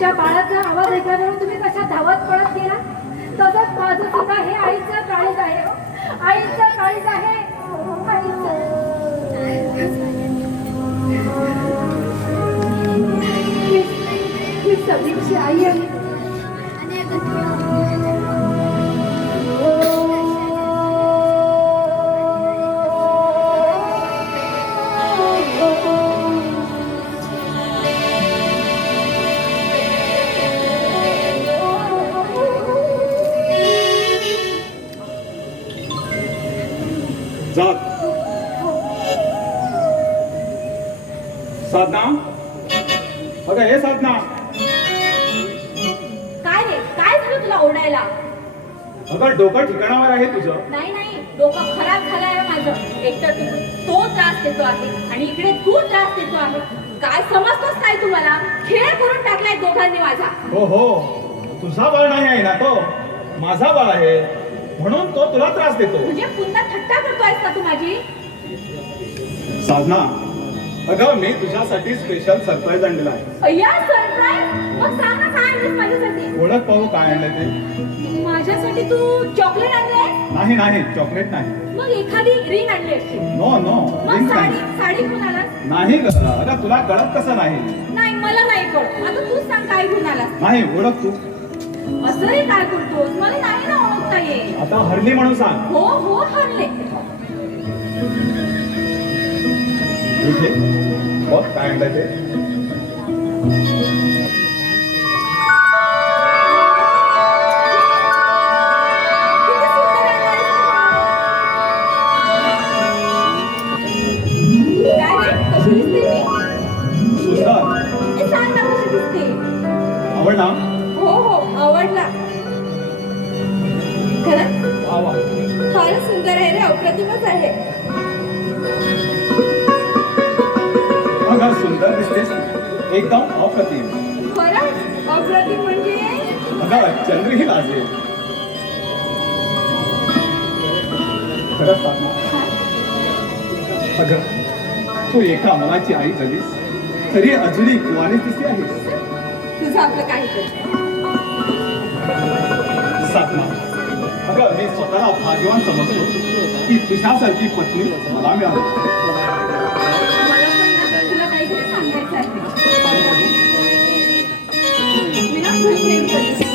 तुमच्या बाळाचा आवाज ऐकल्यावर तुम्ही कशा धावत पडत गेला, तसंच माझं सुद्धा हे आईचं काळीज आहे हो. आईचं काळीज आहे. ही सगळीची आई आहे. साधना, अगं हे साधना, काय रे, काय झालं तुला ओरडायला? अगं डोकं ठिकाणावर आहे तुझं. नाही नाही, डोकं खराब झालं आहे माझं. एकतर तो त्रास देतो आहे आणि इकडे तू त्रास देतो आहे. काय समजतोस काय तुम्हाला? खेळ करून टाकलाय दोघांनी माझा. हो हो, तुझा बाळ नाही आहे ना तो, माझा बाळ आहे, म्हणून तो तुला त्रास देतो. म्हणजे पुन्हा थट्टा करतोयस का तू माझी? साधना, अगं मी तुझ्यासाठी स्पेशल सरप्राईज आणलेला आहे. अय्या सरप्राईज? मग सांग ना काय आणलंस माझ्यासाठी? ओळख पाहू काय आणलं ते. माझ्यासाठी तू चॉकलेट आणले? नाही नाही, चॉकलेट नाही. मग एखादी रिंग आणली असती. नो नो, मग रिंग साडी नाही. साडी घेऊन आलास? नाही ग, अगं तुला कळत कसं नाही? नाही मला नाही कळत. आता तूच सांग काय घेऊन आलास? नाही, ओळख तू. असं रे काय करतोस? मला नाही ना ओळखता येईल. आता हरली म्हणून सांग. हो हो हरले. इथे बघ काय आणलं ते. आवडला? हो हो आवडला. खरंच वा वा. फारच सुंदर आहे रे, अप्रतिमच आहे. अगं सुंदर दिसतेस, एकदम अप्रतिम. खरंच अप्रतिम म्हणजे? अगं चंद्रही लाजेल. खरंच सांग ना. अगं तू एका मनाची आई झालीस तरी अजूनही कुवारीच दिसते आहेस. तुझं आपलं काहीतरी. साधना, अगं मी स्वतःला भाग्यवान समजतो की तुझ्यासारखी पत्नी मला मिळाली. मला पण ना तुला काहीतरी सांगायचं आहे. मी ना खूप प्रेम करते.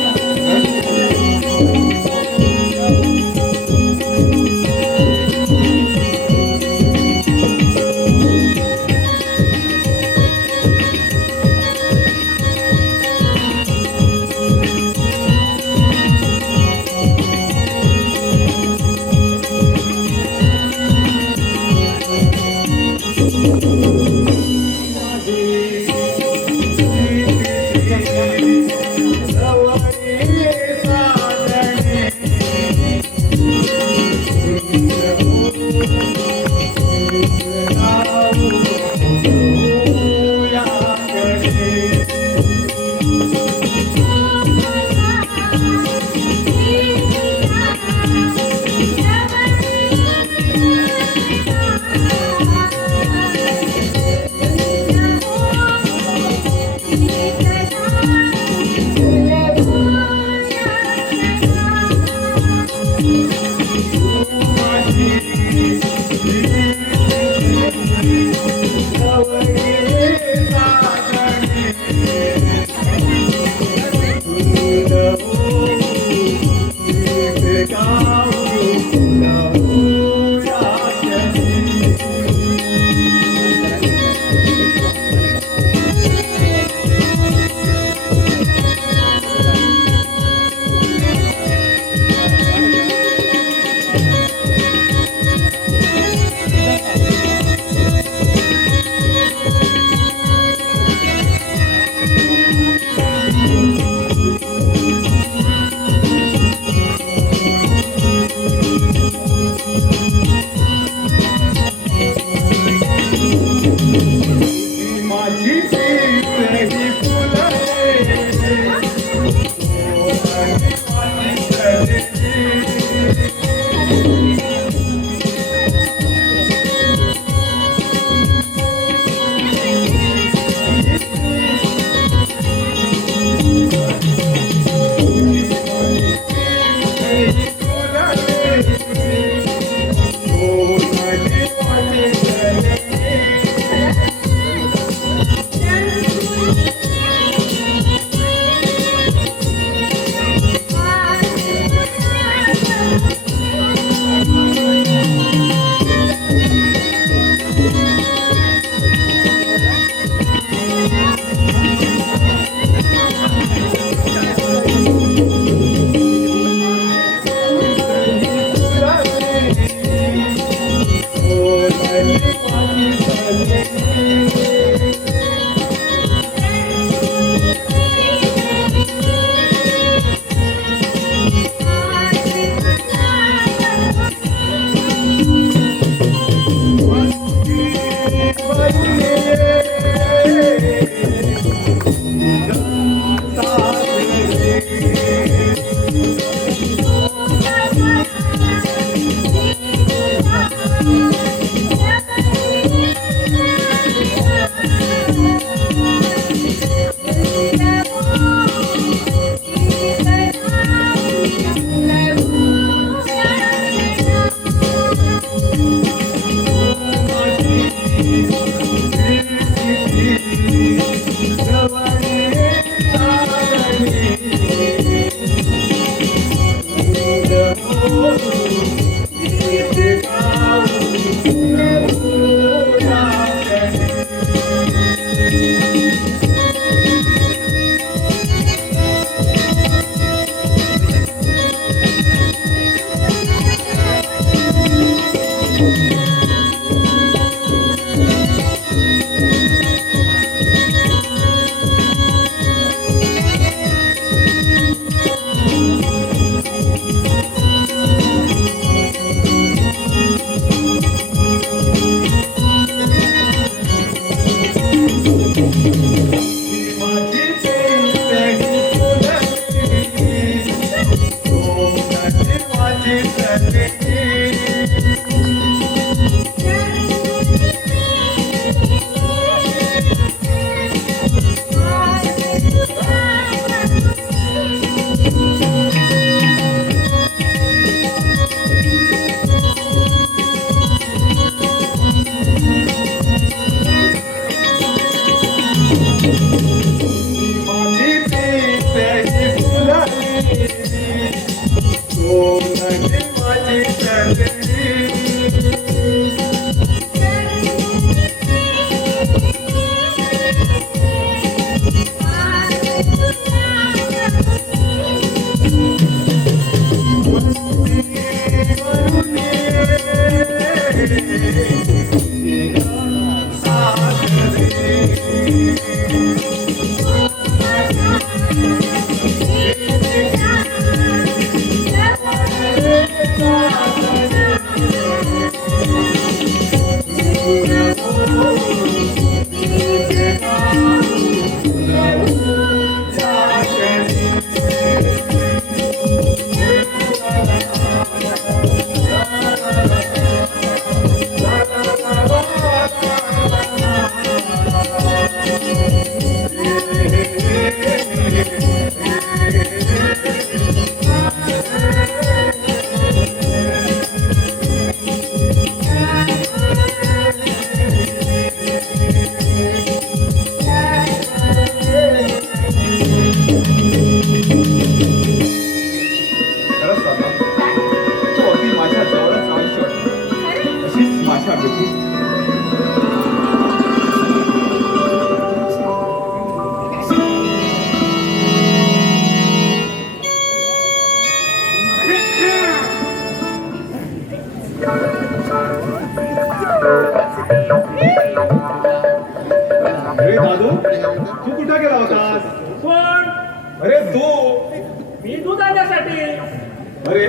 अरे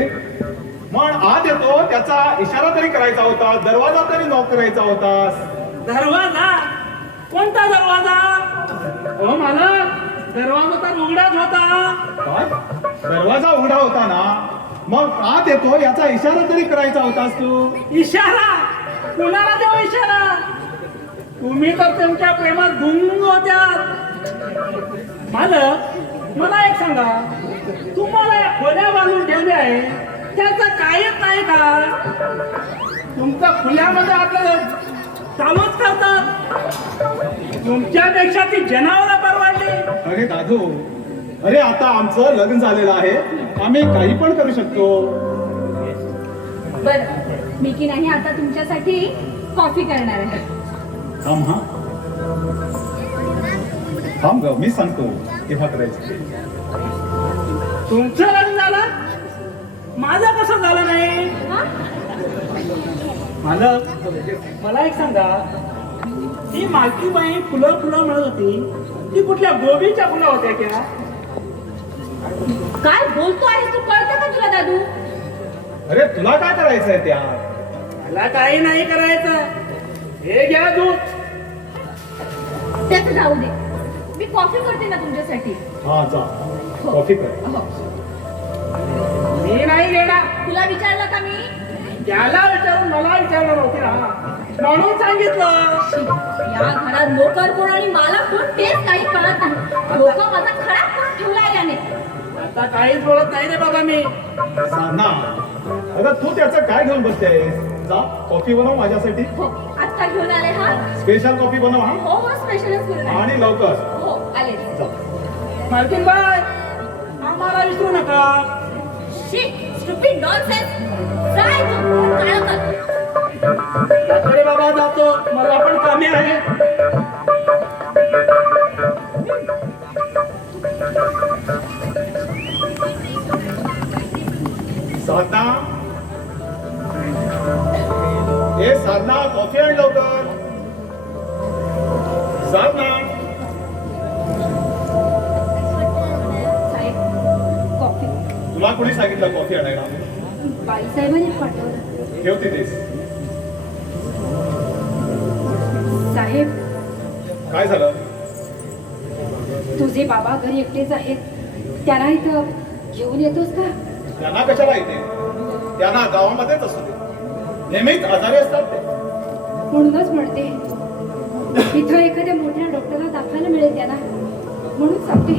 मग आत येतो त्याचा इशारा तरी करायचा होता, दरवाजा तरी नॉक करायचा होतास. दरवाजा? कोणता दरवाजा? हो मालक, दरवाजा तर उघडाच होता. काय? दरवाजा उघडा होता ना, मग आत येतो याचा इशारा तरी करायचा होतास तू. इशारा? कुणाला देऊ इशारा? तुम्ही तर त्यांच्या प्रेमात गुंग होत्या. मालक मला एक सांगा, तुम्हाला या खोल्या बांधून ठेवल्या आहे त्याचा कायच नाही का? तुमच्या खुल्यामध्ये आपल्याला चालूच करतात. तुमच्यापेक्षा ती जनावरं परवडली. अरे दादू, अरे आता आमचं लग्न झालेलं आहे, आम्ही काही पण करू शकतो. बर, मी की नाही आता तुमच्यासाठी कॉफी करणार आहे. थांब हा, थांब ग, मी सांगतो केव्हा करायचं. तुमचं लग्न झालं, माझं कसं झालं नाही? हा? मालक मला एक सांगा, ती मालकीबाई फुलं फुलं म्हणत होती ती कुठल्या गोबीच्या फुलं होत्या क्या? काय बोलतो आहेस तू, कळतं का तुला दादू? अरे तुला काय करायचंय त्या? मला काही नाही करायचं. हे घ्या दूध. त्याचं जाऊ दे, मी कॉफी करते ना तुमच्यासाठी. हा जा कॉफी कर. हो. मी नाही घेणार. तुला विचारलं का मी? त्याला विचारून मला विचारणार होती ना, म्हणून सांगितलं. या घरात नोकर कोण आणि मला कोण तेच काही कळत नाही. लोक माझा खराब करून ठेवलाय याने. आता काहीच बोलत नाही रे बाबा मी. साधना, अगं तू त्याचं काय घेऊन बसतेस? जा कॉफी बनव माझ्यासाठी. हो, आत्ता घेऊन आले हा. स्पेशल कॉफी बनव हा. हो हो, स्पेशलच करून आले. आणि लवकर. हो आले. जा. मालकीन बाय, आम्हाला विसरू नका. Stupid nonsense. काय तू काळं कर. अरे बाबा जातो, मला पण कामे आहे. साधना, ए साधना, कॉफी आण लवकर. साधना. साहेब, कॉफी. तुला कोणी सांगितलं कॉफी आणायला? बाईसाहेबांनी पाठवलं. ठेव तिथेच. साहेब, काय झालं? तुझे बाबा घरी एकटेच आहेत, त्याला इथं घेऊन येतोस का? त्यांना कशाला येते? त्यांना गावामध्येच असू दे, नेहमीच आजारी असतात ते. म्हणूनच म्हणते, इथं एखाद्या मोठ्या डॉक्टरला दाखवायला मिळेल त्यांना, म्हणून सांगते.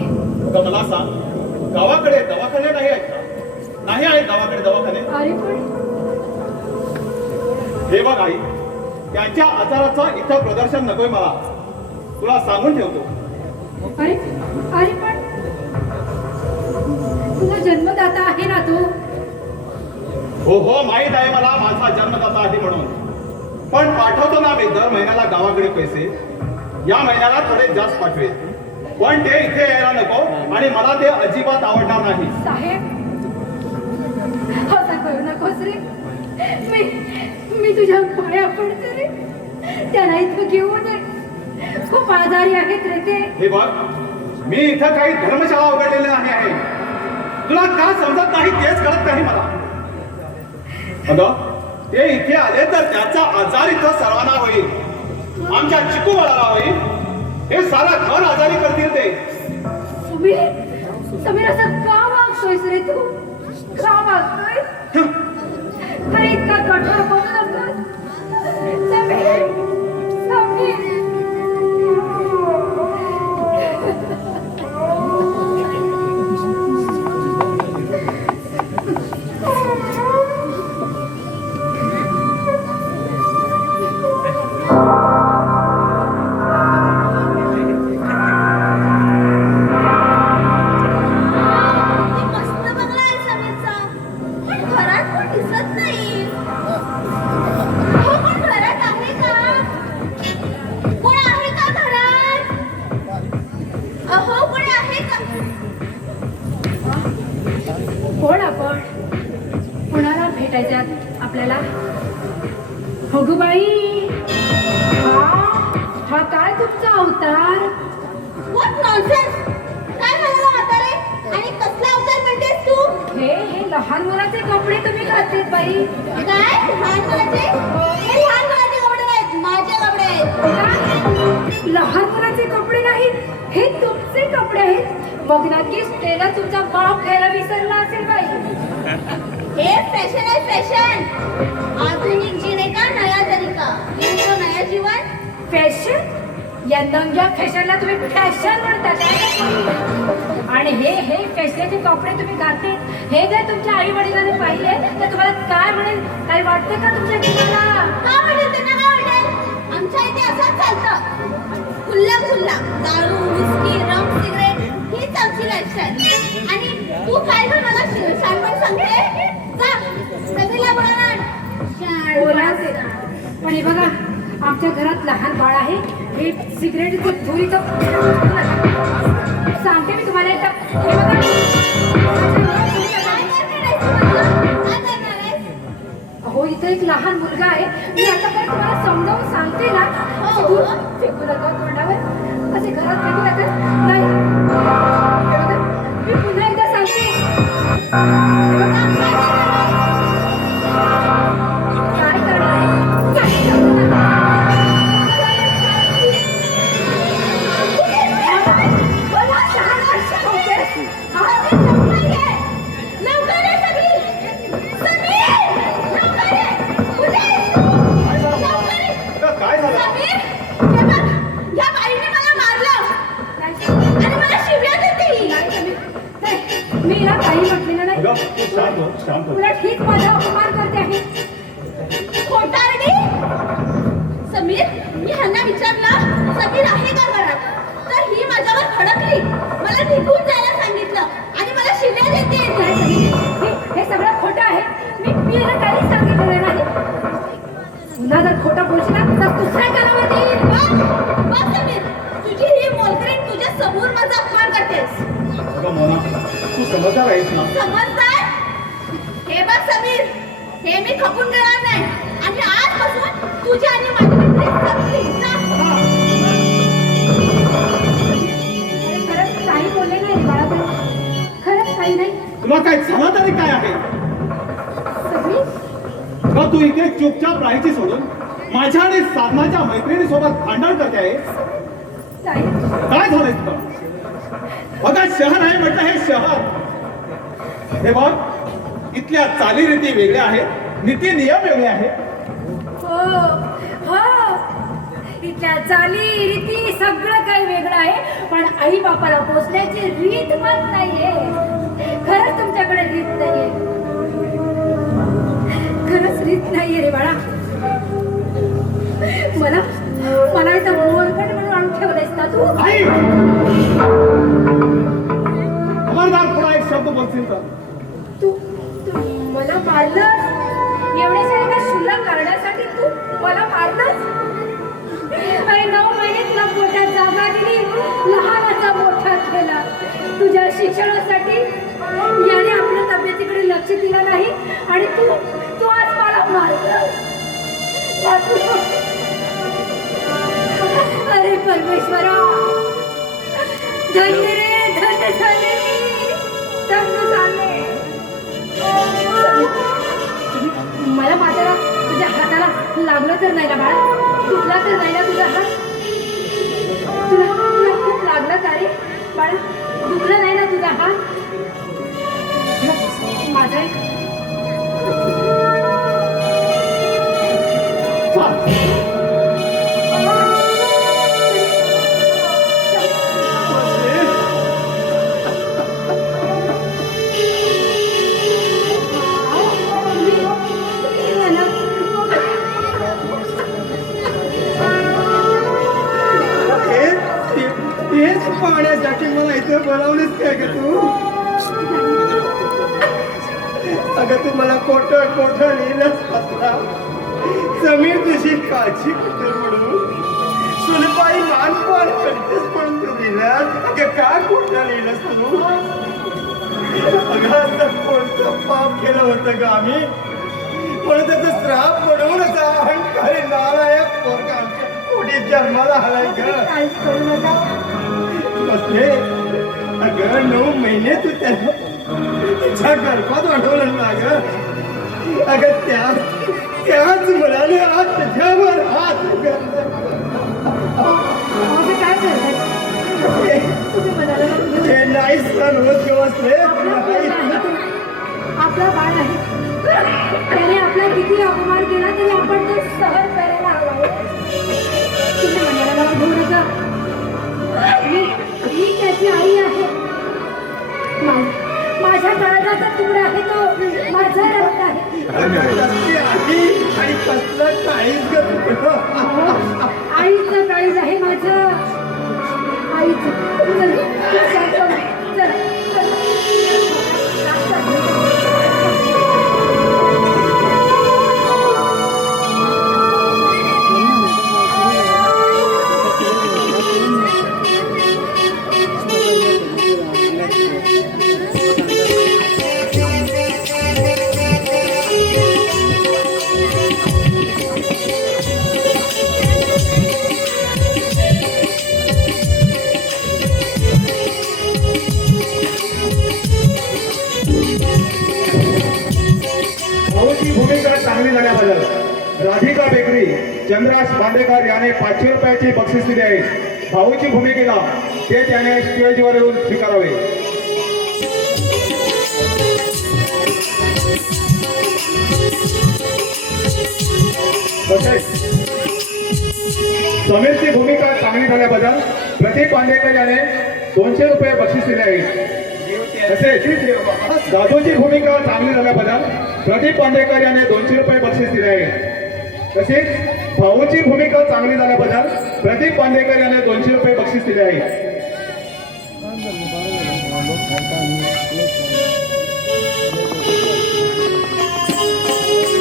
तर मला सांग, गावाकडे दवाखाने नाही आहेत का? नाही आहेत गावाकडे दवाखाने? अरे पण हे बघ आई, त्यांच्या आजाराचं इथं प्रदर्शन नकोय मला, तुला सांगून ठेवतो. अरे अरे पण तुझा जन्मदाता आहे ना तो. हो हो, माहीत आहे मला माझा जन्मदाता आहे म्हणून, पण पाठवतो ना मी दर महिन्याला गावाकडे पैसे. या महिन्याला थोडे जास्त पाठवेल, पण ते इथे यायला नको आणि मला ते अजिबात आवडणार नाही. साहेब, असं करू नकोस रे. मी तुझ्या पाया पडते रे. त्याला इथं घेऊन ये. खूप आजारी आहेत रे ते. हे बघ, मी इथं काही धर्मशाळा उघडलेली नाही आहे. तुला का समजत नाही तेच कळत नाही मला. अगं, ते इथे आले तर त्याचा आजार इथं सर्वांना होईल, आमच्या चिकू बाळाला होईल, हे सारा घर आजारी करतील ते. समीर असं का वागतोयस रे तू? का वागतोय? अरे इतका कठोर बोलू नकोस. समीर, समीर. कोण आपण? कोणाला भेटायचं आपल्याला? भगुबाई, हा काय तुमचा अवतार? What nonsense! काय म्हणाला म्हातारे? आणि कसला अवतार म्हणतेस तू? हे लहान मुलाचे कपडे तुम्ही घालतेत बाई. काय? लहान मुलाचे? हे लहान मुलाचे कपडे नाहीत, माझे कपडे आहेत. लहान मुलाचे कपडे नाहीत, हे तुमचे कपडे आहेत. मग नक्कीच त्याला तुमचा बाप घ्यायला विसरला असेल बाई. हे फॅशन आहे, फॅशन. आधुनिक जीने का नया तरीका. ये तो नया जीवन. फॅशन? या नंग्या फॅशनला तुम्ही फॅशन म्हणतात आणि हे फॅशनचे कपडे तुम्ही घालते, हे जर तुमच्या आई वडिलांनी पाहिले तर तुम्हाला काय म्हणेल? काही वाटतं का तुमच्या जीवाला? का वाटेल त्यांना? काय वाटेल? आमच्या इथे असंच चालतं. खुल्ला खुल्ला दारू, विस्की, रम, सिगरेट हीच आमची लाईफस्टाईल. आणि तू काय गं मला शानपण सांगते? जा सगळीला बोला बोलाचे. पण हे बघा, आमच्या घरात लहान बाळ आहे. हे सिगरेटचं धुरीचं सांगते मी तुम्हाला एकदा. हे बघा, अहो इथं एक लहान मुलगा आहे. मी आतापर्यंत तुम्हाला समजावून सांगते ना. बसू नका तोंडावर असे घरात फेकू नका नाही हे बघा, मी पुन्हा एकदा सांगते हे बघा, काय करणार आहे? काही करू नका. मला 6 वर्ष होते. काय झालं? मी ना काही म्हटलेलं नाही. अगं, तू शांत हो, शांत हो. उलट हीच माझा अपमान करते आहे. समीर, मी ह्यांना विचारलं समीर आहे का घरात, तर ही माझ्यावर खडकली, मला निघून जायला सांगितलं आणि मला शिव्या देते. नाही समीर, हे सगळं खोटं आहे. मी याला काहीच सांगितलेलं नाही. पुन्हा जर खोटं बोलशील ना तर दुसऱ्या कानावर देईल. बस समीर, तुझी ही मोलकरीण तुझ्या समोर माझा अपमान करतेस. अगं मोना, तू समजदार आहेस ना? समजदार? हे बघ समीर, हे मी खपून घेणार नाही आणि आजपासून तुझी आणि माझी मैत्री संपली. खरंच काही बोलले नाही बाळा, खरंच काही नाही. तुला काय झालं तरी काय आहे? समीर, का तू इथे चुपचाप राहायची सोडून माझ्या आणि साधनाच्या मैत्रिणीसोबत भांडण करते आहे? नाही. काय झालंय तुला? बघा, शहर आहे म्हटलं, हे शहर. हे बघ, इथल्या चालीरीती वेगळ्या आहेत, नीती नियम वेगळे आहेत. हो हो, इथल्या चाली रीती सगळं काही वेगळं आहे, पण आई बापाला पोचण्याची रीत मत नाहीये. खरंच तुमच्याकडे रीत नाहीये, खरंच रीत नाहीये रे बाळा. मला इथं मोलकट म्हणून आणून ठेवलंयस ना तू. आई! खबरदार, पुन्हा एक शब्द बोलशील तर तू तू मला मारलंस? एवढ्याशा एका शुल्लक कारणासाठी तू मला मारलंस? अरे 9 महिने तुला पोटात जागा दिली, लहानाचा मोठा केला. तुझ्या शिक्षणासाठी याने आपल्या तब्येतीकडे लक्ष दिलं नाही आणि तू आज मला मारलंस. अरे परमेश्वरा, धन्य रे, धन्य झाले मी, धन्य झाले. मला मात्र तुझ्या हाताला लागलं तर नाही ना बाळा? तुटला तर नाही ना तुझा हात? तुला तुला खूप लागलं का रे बाळा? दुखलं नाही ना तुझा हात? माझा एक तेच पाहण्यासाठी मला इथे बोलावलीस काय ग तू? अगं तू मला कोठं लिहिलंच असला. समीर तुझी काळजी करते म्हणून, सुनबाई लहानपण करतेस म्हणून तू लिहिलास. अगं काय खोटं लिहिलंस तू? अगं असं कोणतं पाप केलं होतं ग आम्ही, पण त्याचा श्राप म्हणून असा अहंकारी नालायक पोरगा आमच्या पोटी जन्माला आलाय ग. काळजी करू नका. बसले, अगं 9 महिने तू तिच्या गर्भात वाढवलं ना ग. अगं त्याच मुलाने आज तुझ्यावर हात घातला. असं काय करताय तुम्ही? मनाला लावून घेऊ. हे नाही सण होत ग बसले. आपला बाळ आहे, त्याने आपला किती अपमान केला तरी आपण तो सहन करायला हवा. तुम्ही मनाला लावून घेऊ नका. मी त्याची आई आहे. माझ्या काळजाचा तुकडा आहे तो, माझा रक्त आहे. कसली आधी आणि कसलं काळीच ग तुझं. आईचं काळीज आहे माझं, आईचं. चल, राधिका बेकरी चंद्रास बांदेकर याने 500 रुपयाची बक्षीस दिली आहे. भाऊची भूमिकेला ते त्याने स्टेजवर येऊन स्वीकारावे. तसेच समीरची भूमिका चांगली झाल्याबद्दल प्रदीप बांदेकर याने 200 रुपये बक्षीस दिले आहे. तसेच दादूची भूमिका चांगली झाल्याबद्दल प्रदीप बांदेकर याने 200 रुपये बक्षीस दिले आहे. तसेच भाऊची भूमिका चांगली झाल्याबद्दल प्रदीप बांदेकर याने 200 रुपये बक्षीस दिले आहे.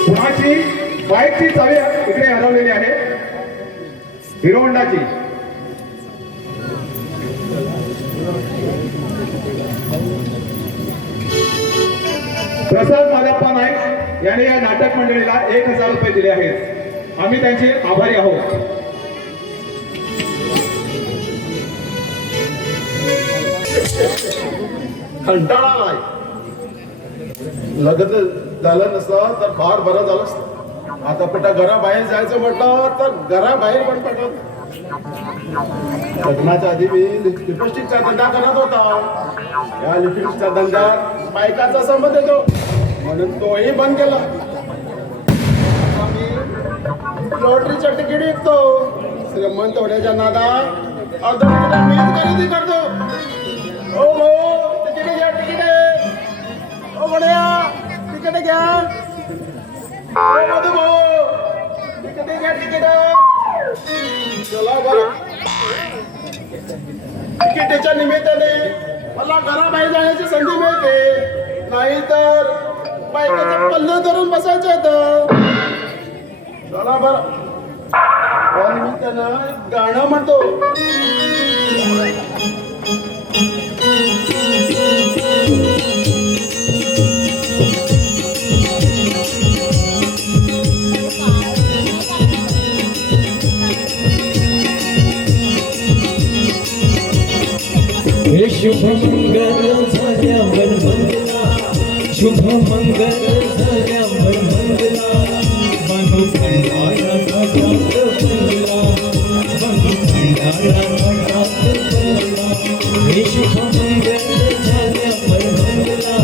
कुणाची बाईकची चावी इकडे हरवलेली आहे, हिरो होंडाची. प्रसाद माधप्पा नाईक यांनी या नाटक मंडळीला 1000 रुपये दिले आहेत. आम्ही त्यांचे आभारी आहोत. कंटाळा नाही. लग्न झालं नसतं तर फार बरं झालं असतं. आता कुठं घराबाहेर जायचं म्हटलं तर घराबाहेर पण पडत. लग्नाच्या आधी मी लिपस्टिकचा धंदा करत होता. या लिपस्टिकच्या धंद्यात बायकाचा संबंध येतो म्हणून तोही बंद केला. आता मी लॉटरीचं तिकीट विकतो. श्रीमंत होण्याच्या नादात अर्ध मीच खरेदी करतो. हो हो तिकीट घ्या, तिकीट हो बड्या तिकीट घ्या. हो मधू भाऊ तिकीट घ्या, तिकीट. चला बरं, तिकिटीच्या निमित्ताने मला घराबाहेर जाण्याची संधी मिळते. नाहीतर बायकाचं पल्लं धरून बसायचं होतं. चला बरं, या निमित्तानं गाणं म्हणतो. शुभ मंगल झाल्यावर मंगला, शुभ मंगल झाल्यावर मंगला. बांधू खंडाळा घाटात बंगला, बांधू खंडाळा घाटात बंगला. हे शुभ मंगल झाल्यावर मंगला,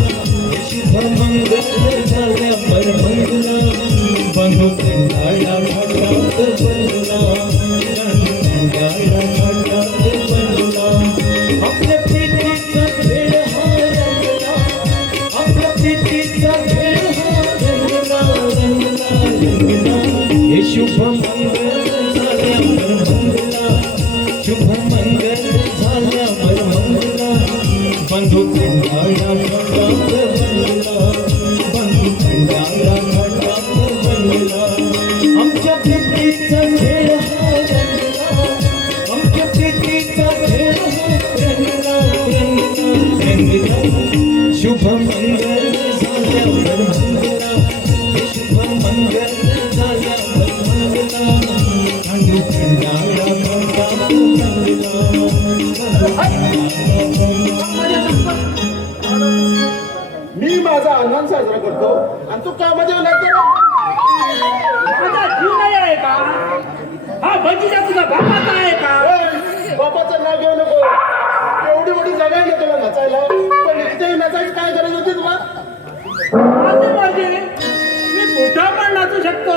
हे शुभ मंगल झाल्यावर मंगला. बांधू खंडाळा घाटात बंगला, बांधू खंडाळा घाटात बंगला. आपल्या प्रीतीचा खेळ हा रंगला, आपल्या प्रीतीचा खेळ हा रंगला, रंगला, रंगला. हे शुभ मंगल झाल्यावर मंगला, शुभ मंगल झाल्यावर मंगला. बंधू खंडाळा घाटात बंगला, बंधू खंडाळा घाटात बंगला. आमच्या प्रीतीचा खेळ हा रंगला, आमच्या प्रीतीचा खेळ हा रंगला, रंगला, रंगला. शुभ मंगल झाल्यावर मंगला, शुभ मंगल झाल्यावर मंगला. बांधू खंडाळा घाटात बंगला, बांधू खंडाळा घाटात. मी माझा आनंद साजरा करतो आणि तू कामध्ये लागतो. माझा जीव नाही आहे का? हा बंजीचा तुझा बापाचा आहे का? बापाचं नाव घेऊ नको. एवढी मोठी जागा आहे तुला नचायला, पण इथे नचायची काय गरज होती तुला? माझी मर्जी. मी कुठं पण नाचू शकतो.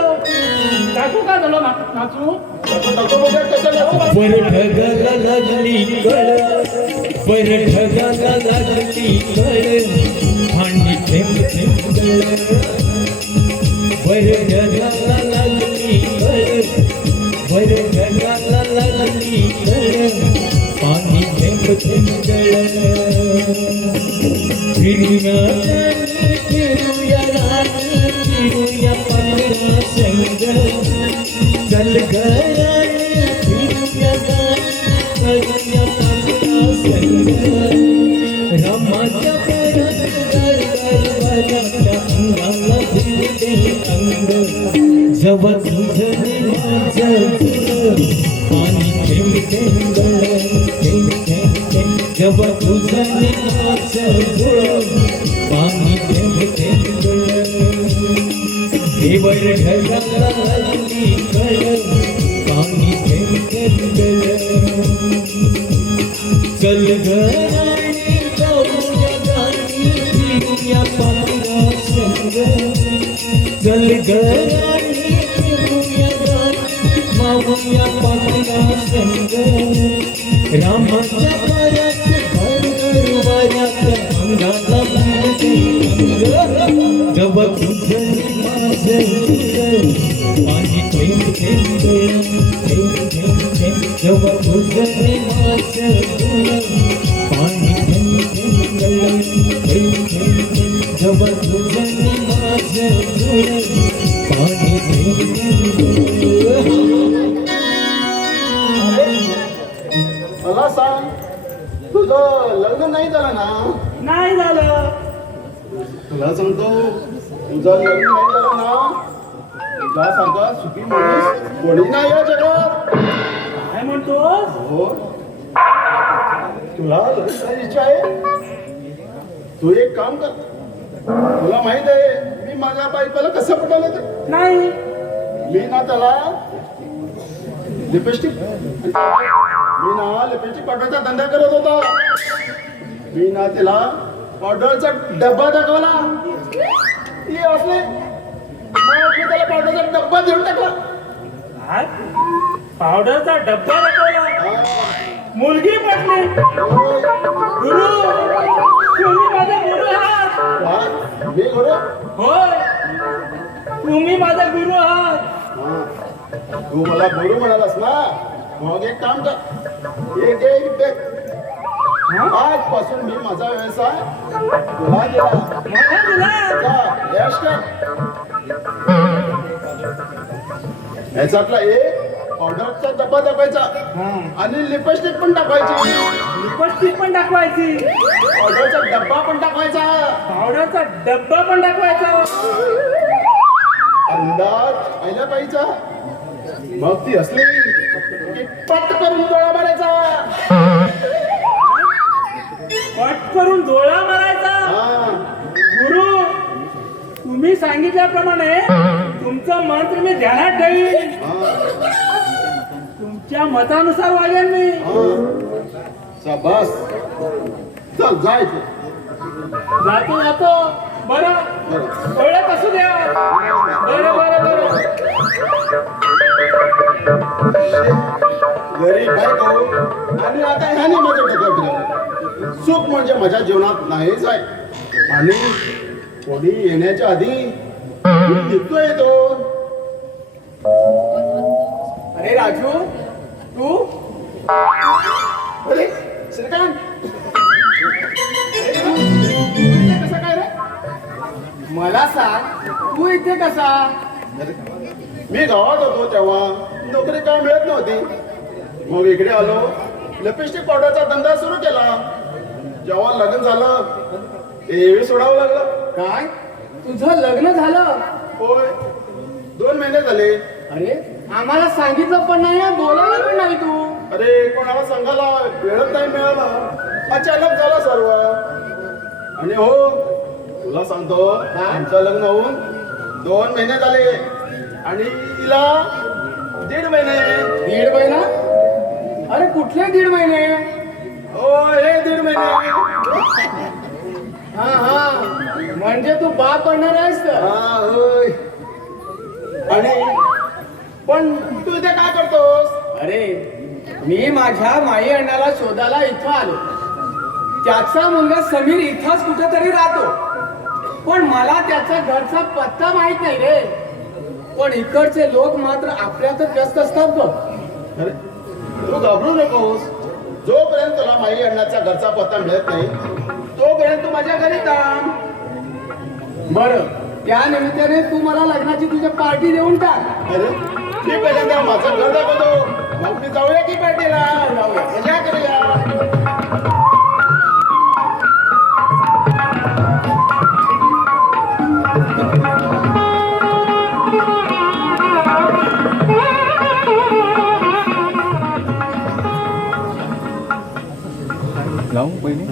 नाचू का झालं नाचू? नको म्हणजे कसं नाचू? वर ढगाला लागली कळ, वर ढगाला लागली कळ. भांडी थेंब थेंब गळ, वर ढगाला लागली कळ, वर ढगाला लागली कळ. पाणी थेंब थेंब गळ. फिरूया राणी, फिरूया राणी, फिरूया पांढरा संग. चल गराणी फिरूया गाणी, करूया पांढरा संग. रामाच्या परत गरगरच्या अंगाला भिडले अंग. जवळ तुझं माझं तुझं, पाणी थेंब थेंब गळ, थेंब थेंब थेंब. जवळ तुझं माझं तुझं, पाणी थेंब थेंब गळ. हे वर ढगाला कळ पाणी थेंब थेंब गळ चल ग राणी जाऊया गाणी फिरूया पांढरा संग चल ग राणी फिरूया गाणी मावूया पांढरा संग रामाच्या पायात भर वाऱ्यात अंगाला जब तुझं माझं तुझं पाणी थेंब थेंब थेंब थेंब थेंब जब तुझं माझं तुझं पाणी थेंब थेंब थेंब थेंब थेंब जब तुझं माझं तुझं पाणी थेंब थेंब मला सांग तुझं लग्न नाही झालं ना? नाही झालं. तुला सांगतो तुझं लग्न नाही झालं ना तुझ्यासारखा सुखी माणूस कोणी नाही या जगात. काय म्हणतोस? हो तुला लग्न करायची इच्छा आहे? तू एक काम कर, तुला माहित आहे मी माझ्या बायकोला कसं पटवलं ते? नाही. मी ना त्याला लिपस्टिक पाठवायचा धंदा करत होता. मी ना त्याला पावडरचा डब्बा दाखवला. हे असले मग मी त्याला पावडरचा डब्बा देऊन टाकला. काय? पावडरचा डब्बा दाखवला. मुलगी पटली. गुरु तुम्ही माझा गुरु आहात. मी गुरु? होय तुम्ही माझा गुरु आहात. तू मला गुरु म्हणालास ना, मग एक काम कर, आजपासून मी माझा व्यवसाय तुला दिला. मला दिला. जा, यश कर. याच्यातला एक ऑर्डरचा डब्बा दाखवायचा आणि लिपस्टिक पण टाकायची. लिपस्टिक पण दाखवायची. ऑर्डरचा डब्बा पण टाकायचा. पावडरचा डब्बा पण दाखवायचा. अंदाज आयला पाहिजे. मग ती असली की पट करून डोळा मारायचा. कट करून डोळा मारायचा. हा. गुरु तुम्ही सांगितल्याप्रमाणे तुमचं मंत्र मी ध्यानात ठेवीन. तुमच्या मतानुसार वागेन मी. शाबास. चल जायचं. जातो जातो. बरं ओळख असू द्या. बरं बरं बरं. गरीब बायको आणि आता ह्याने माझं डोकं फिरवलं. सुख म्हणजे माझ्या जीवनात नाहीच आहे. आणि कोणी येण्याच्या आधी मी निघतोय तो. अरे राजू तू अरे श्रीकांत, तू इथे कसा काय रे? मला सांग तू इथे कसा? मी गावात होतो तेव्हा नोकरी काय मिळत नव्हती. मग इकडे आलो, लिपस्टिक पावडरचा धंदा सुरू केला. जेव्हा लग्न झालं ते सोडावं लागलं. काय तुझं लग्न झालं? होय 2 महिने झाले. अरे आम्हाला सांगितलं पण नाही, बोलायला पण नाही तू. अरे कोणाला सांगायला वेळच नाही मिळाला. अचानक झाला सर्व. आणि हो तुला सांगतो आमचं लग्न होऊन 2 महिने झाले आणि तिला 1.5 महिने. 1.5 महिना? अरे कुठले 1.5 महिने? हो हे 1.5 महिने. हा हा म्हणजे तू बाप बनणार आहेस तर? हा होय. आणि पण तू इथे काय करतोस? अरे मी माझ्या माई अण्णाला शोधायला इथं आलो. त्याचा मुलगा समीर इथंच कुठेतरी राहतो, पण मला त्याचा घरचा पत्ता माहित नाही रे. पण इकडचे लोक मात्र आपल्यातच व्यस्त असतात बघ. अरे तू घाबरू नकोस. जोपर्यंत तुला माई अण्णाचा घरचा पत्ता मिळत नाही तोपर्यंत तू माझ्या घरी थांब. बरं त्या निमित्ताने तू मला लग्नाची तुझ्या पार्टी देऊन टाक. अरे मी पहिल्यांदा माझं घर दाखवतो, मग मी जाऊया की पार्टीला? जाऊया, मजा करूया. लावू पहिले.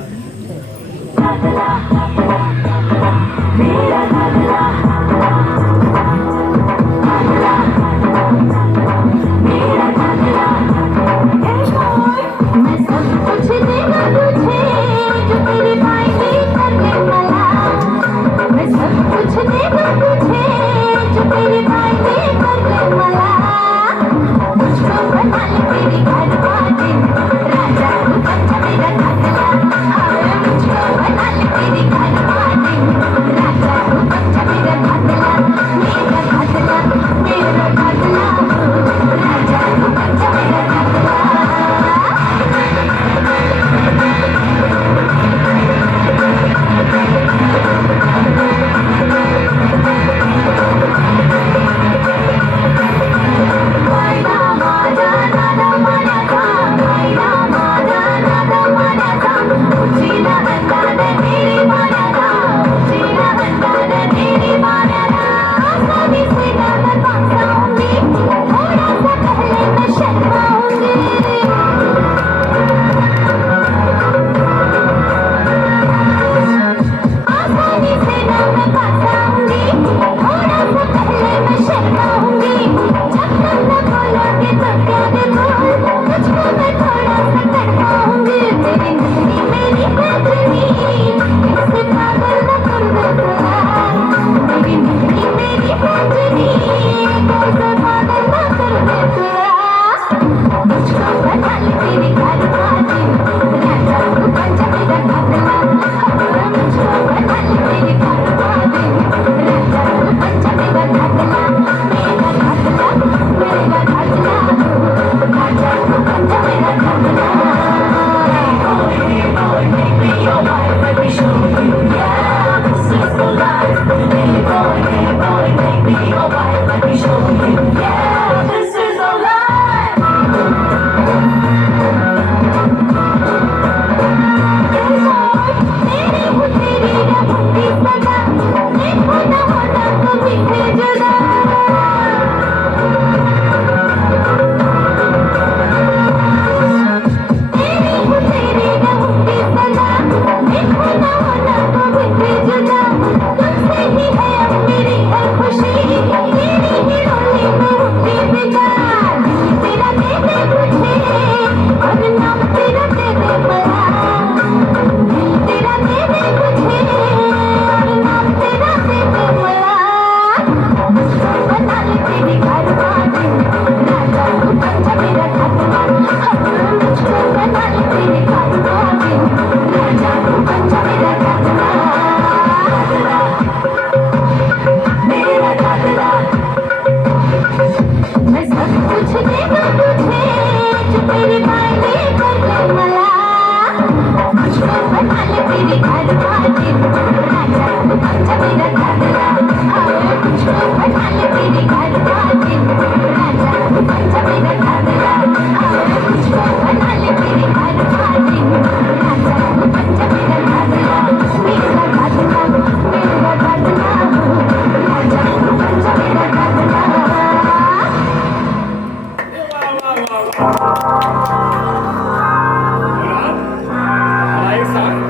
मला एक सांग,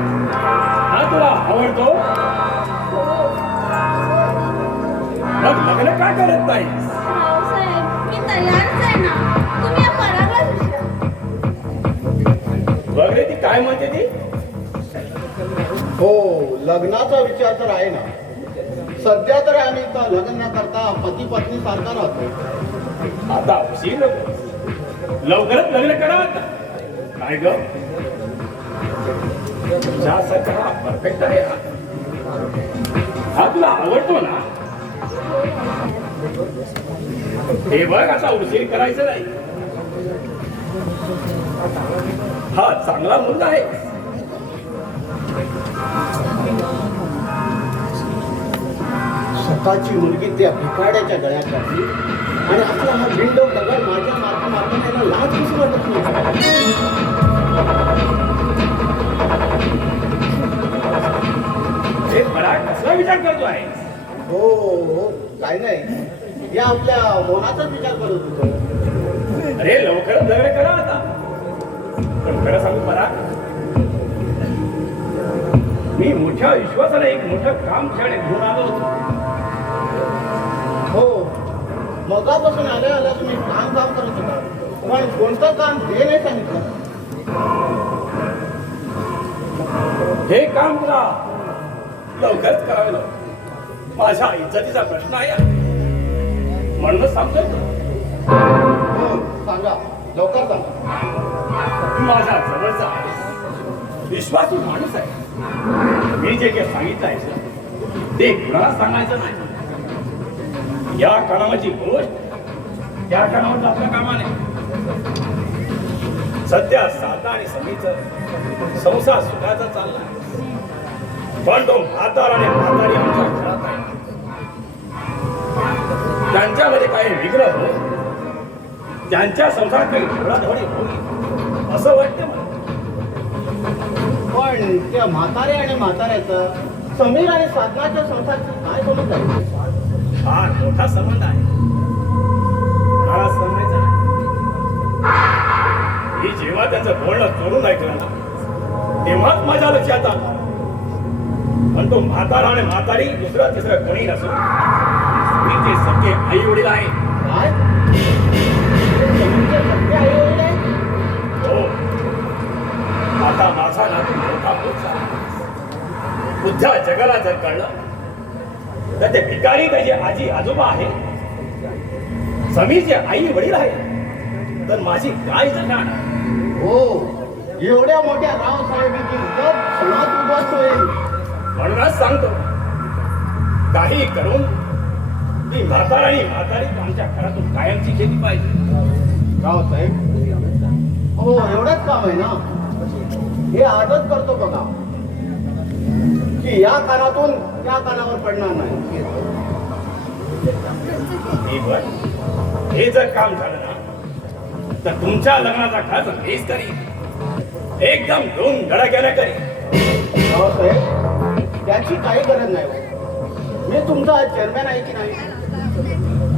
हा तुला आवडतो? मग लग्न का करत नाही? रावसाहेब, मी तयारच आहे ना. तुम्ही या परागच वगैरे ती काय म्हणते ती? हो, लग्नाचा विचार तर आहे ना. सध्या तर आम्ही इथं लग्न न करता पती पत्नी सारखा राहतो. आता उशीर नको. लवकरच लग्न करा आता. काय ग, तुझ्यासारखा हा परफेक्ट आहे हा. हा तुला आवडतो ना? हे बघ, आता उशीर करायचं नाही. हा चांगला मुलगा आहे. स्वतःची मुलगी त्या भिकाड्याच्या गळ्यात घातली आणि आपला हा बिंडो दगड माझ्या मार्गाने लाज कसं वाटत नाही. हे बरा कसला विचार करतो आहे? हो हो, काय नाही, या आपल्या मोनाचाच विचार करत होतो. अरे लवकरच लग्न करा आता. पण खरं सांगू मला, मी मोठ्या विश्वासाने एक मोठं काम छान घेऊन आलो होतो. हो, मगापासून आल्या आल्या तुम्ही काम करत होता, पण कोणतं काम ते नाही सांगितलं. हे काम तुला लवकरच करावे लागेल. माझ्या इज्जतीचा प्रश्न आहे म्हणूनच सांगतोय. हो, सांगा, लवकर सांगा. माझा जवळचा विश्वासू माणूस आहे. मी जे काही सांगितलं आहे ते कुणाला सांगायचं नाही. या कामाची गोष्ट त्या कामावर आपल्या कामाने. सध्या साधा आणि समीचं संसार सुखाचा चालला आहे. पण तो म्हातार आणि म्हातारी आमच्या घरात आहे. त्यांच्यामध्ये काही विग्रह हो, त्यांच्या संसारात काही ढवळाढवळी होईल असं वाटतं मला. पण त्या म्हातारे आणि म्हाताऱ्याचं समीर आणि साधनाच्या संसाराचा काय संबंध आहे? फार मोठा संबंध आहे. कोणाला समजायचं नाही. मी जेव्हा त्याचं बोलणं चोरून ऐकलं ना, तेव्हाच माझ्या लक्षात आलं. पण तो म्हातारा आणि म्हातारी दुसरं तिसरं कोणी नसून मी ते सगळे आई वडील आहे. काय? समीरचे सगळे आई-वडील आहेत? हो, आता माझा नातू मोठा होत चालला. उद्या जगाला जर कळलं तर ते भिकारी त्याचे आजी आजोबा आहे, समीरचे आई वडील आहे, तर माझी काय जगणार? हो, एवढ्या मोठ्या रावसाहेबांची जग क्षणात उद्ध्वस्त होईल. म्हणूनच सांगतो, काही करून ती म्हातार आणि म्हातारी आमच्या घरातून कायमची केली पाहिजे. रावसाहेब, हो एवढंच काम आहे ना, हे आजच करतो बघा. की या कानातून या कानावर पडणार नाही. मी पण हे जर काम झालं ना तर तुमच्या लग्नाचा खर्च मीच करीन. एकदम दोन धडक्याने करीन. साहेब त्याची काही गरज नाही हो. मी तुमचा चेअरमॅन आहे की नाही,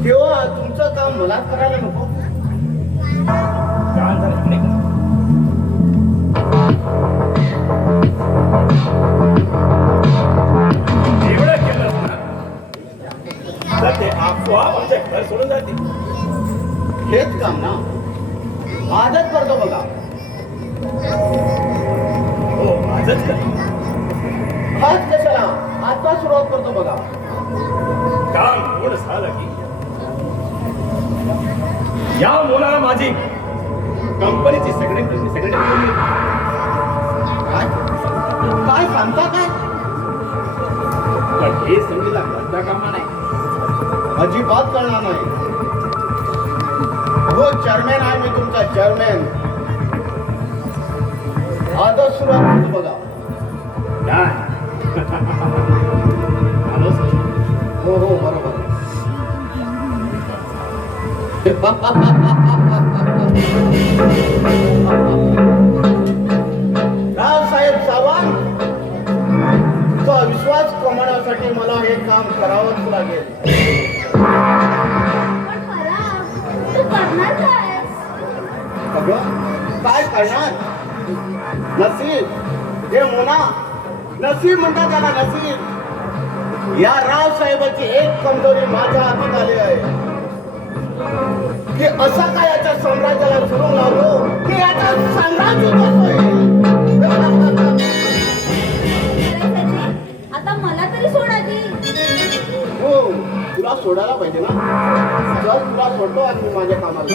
तेव्हा तुमचं काम मलाच करायला नको. काम झालं की नाही? एवढं केलं ना तर ते आपोआप आमच्या घर सोडून जातील. हेच काम ना आजच करतो बघा. हो आजच कर. आज कशाला आता सुरुवात करतो बघा. काम पूर्ण झालं की या मुलाला माझी कंपनीची सेक्रेटरी काय काय सांगता काय? पण हे संगीला करता कामा नाही. अजिबात करणार नाही. हो चेअरमॅन आहे मी तुमचा चेअरमॅन. आजच सुरुवात करतो बघा. काय आलोच. हो हो बरोबर. रावसाहेब सावंत, तुझा विश्वास कमवण्यासाठी मला हे काम करावंच लागेल. पण मला तू करणार काय? अगं काय करणार? नसीब हे मोना नसीब म्हणतात त्याला. नसीब या रावसाहेबाची एक कमजोरी माझ्या हातात आली आहे की असा काय याच्या साम्राज्याला सुरू लावलो की याचा साम्राज्य आता मला तरी सोडा दी. हो तुला सोडायला पाहिजे ना. चल तुला सोडतो आणि मी माझ्या कामाला.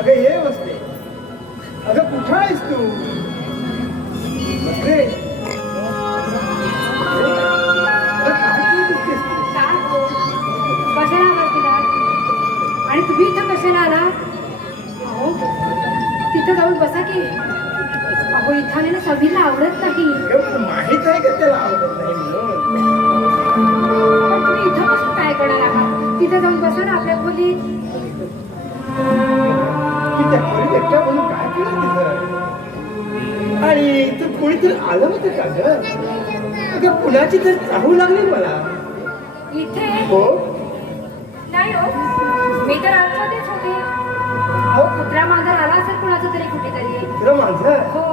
अगं ये बसते. अगं कुठं आहेस तू? बसते. काय हो? कशाला आलात तिला? आणि तुम्ही इथं कशाला आला? अहो तिथं जाऊन बसा की. अहो इथं आलेलं सभीला आवडत नाही. माहित आहे का त्याला आवडत नाही म्हणून. पण तुम्ही इथं बसून काय करणार आहात? तिथं जाऊन बसा ना आपल्या खोलीत. की त्या खोलीत एकट्या म्हणून काय केलं तिथं? आणि इथं कोणीतरी आलं होतं का ग? अगं कुणाची तर चाहू लागली मला. इथे हो नाही हो, मी तर आतमध्येच होते. हो कुत्रा मांजर आला असेल कुणाचं तरी कुठेतरी. पुत्र मांजर हो.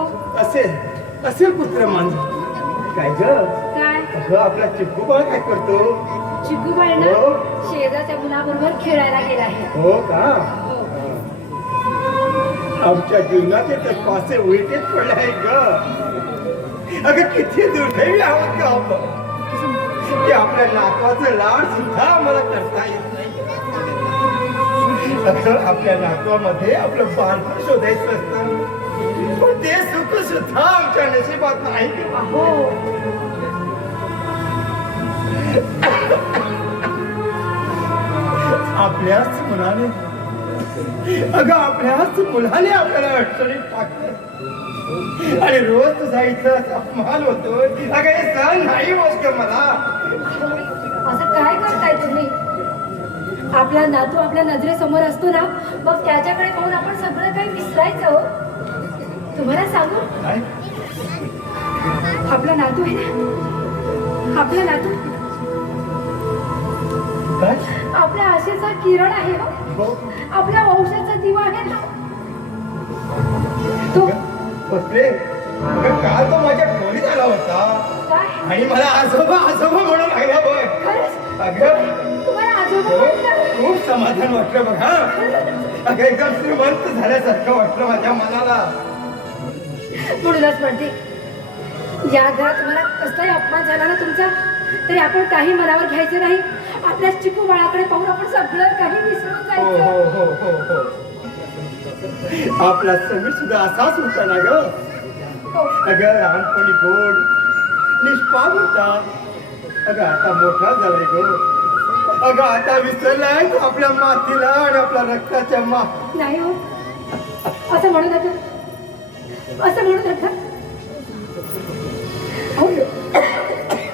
असेल पुत्र मांजर. काय ग? काय अगं आपला चिपकू बाळ काय करतो? चिकू बाळ ना हो. शेजारच्या मुलाबरोबर खेळायला गेला आहे. हो का? हो. आमच्या जीवनाचे तर पासे उलटेच पडले आहे ग. अगं किती दुर्दैवी आहोत का आपण की आपल्या नातवाचं लाड सुद्धा आम्हाला करता येत नाही. अगं आपल्या नातवामध्ये आपलं बालपण शोधायचं असतं, पण ते सुख सुद्धा आमच्या नशिबात नाही. अहो आपल्याच मुलाने अगं आपल्याच मुलाने आपल्याला अडचणीत टाकलं आणि रोज तुझा इथं अपमान होतोय. अगं हे सहन नाही होत का मला. असं काय करताय तुम्ही? आपला नातू आपल्या नजरेसमोर असतो ना, मग त्याच्याकडे पाहून आपण सगळं काही विसरायचं हो. तुम्हाला सांगू, काय? आपला नातू आहे ना, आपला नातू काय? आपल्या आशेचा किरण आहे हो. हो. आपल्या वंशाचा दिवा आहे तो. बसले. अगं काल तो माझ्या खोलीत आला होता काय आणि मला आजोबा आजोबा म्हणून लागला बघ. खरंच अगं तुम्हाला आजोबा म्हणतात? खूप समाधान वाटलं बघा. अगं एकदम श्रीमंत झाल्यासारखं वाटलं माझ्या मनाला. म्हणूनच म्हणते या घरात तुम्हाला कसलाही अपमान झाला ना तुमचा तरी आपण काही मनावर घ्यायचं नाही. आपल्या चिकू बाळाकडे पाहून आपण सगळं काही विसरून हो जायचं. हो हो हो हो. आपला समीर सुद्धा असाच होता ना ग. अगं लहानपणी गोड निष्पाप होता. अगं आता मोठा झालाय ग. अगं आता विसरलाय तो आपल्या मातीला आणि आपल्या रक्ताच्या नाही हो असं म्हणू नका. असं म्हणू नका.